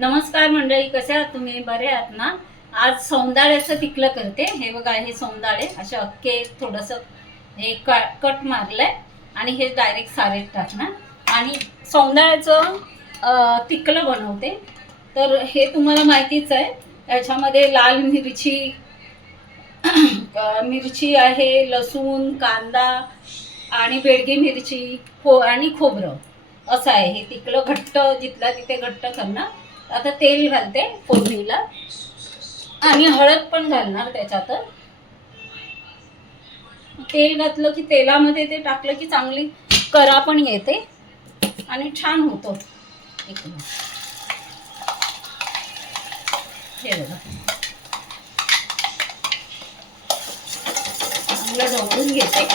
नमस्कार मंडळी, कसे आहात तुम्ही? बरे आहात ना? आज सौंदाळ्याचं तिकलं करते. हे बघा, हे सौंदाळे असे अख्खे थोडंसं हे कट मारलंय आणि हे डायरेक्ट सारेत टाकणार आणि सौंदाळ्याचं तिकलं बनवते. तर हे तुम्हाला माहितीच आहे. याच्यामध्ये लाल मिरची मिरची आहे, लसूण, कांदा आणि बेडगी मिरची आणि खोबरं असं आहे. हे तिकलं घट्ट जिथला तिथे घट्ट करणार. आता तेल घालते फोडणीला आणि हळद पण घालणार त्याच्यात. तेल घातलं की तेलामध्ये ते टाकलं की चांगली करा पण येते आणि छान होतो. हे बघा, चांगलं ढवळून घेते.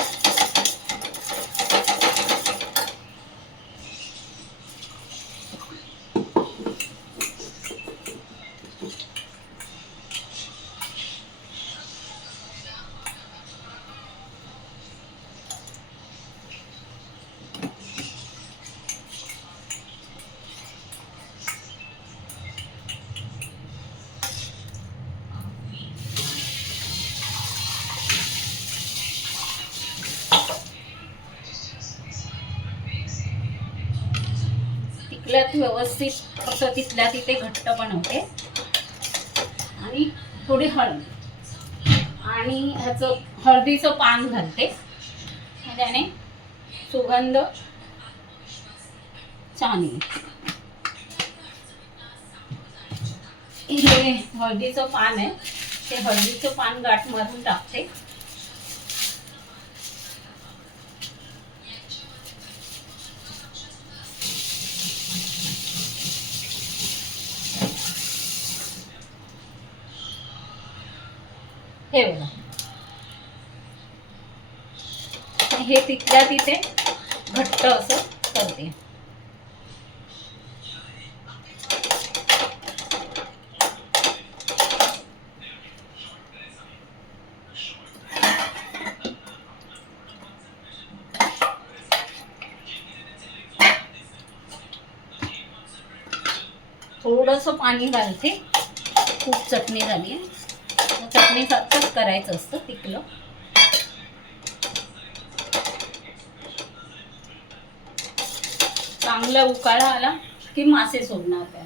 तिथल्यात व्यवस्थित असं तिथल्या तिथे घट्ट बनवते आणि थोडी हळद आणि ह्याचं हळदीचं पान घालते. त्याने सुगंध छान येईल. हे हळदीचं पान आहे, ते हळदीचं पान गाठ मारून टाकते. हे बघा, हे तिथल्या तिथे घट्ट असं करते. थोडंसं पाणी घालते. खूप चटणी झाली आहे. चटणीसारखंच करायचं असतं तिकलं. चांगला उकाळा आला की मासे सोडणार त्या.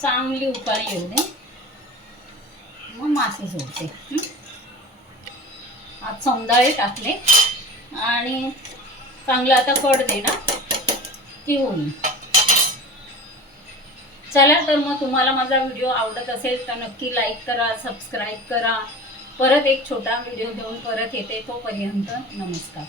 चांगली उकाळी येऊ दे, मग मासे सोडते. आज सौंदाळे टाकले आणि चांगलं आता कड देणार की होईल. चला, तर मग तुम्हाला माझा व्हिडिओ आवडत असेल तर नक्की लाईक करा, सबस्क्राईब करा. परत एक छोटा व्हिडिओ घेऊन परत येते. तोपर्यंत नमस्कार.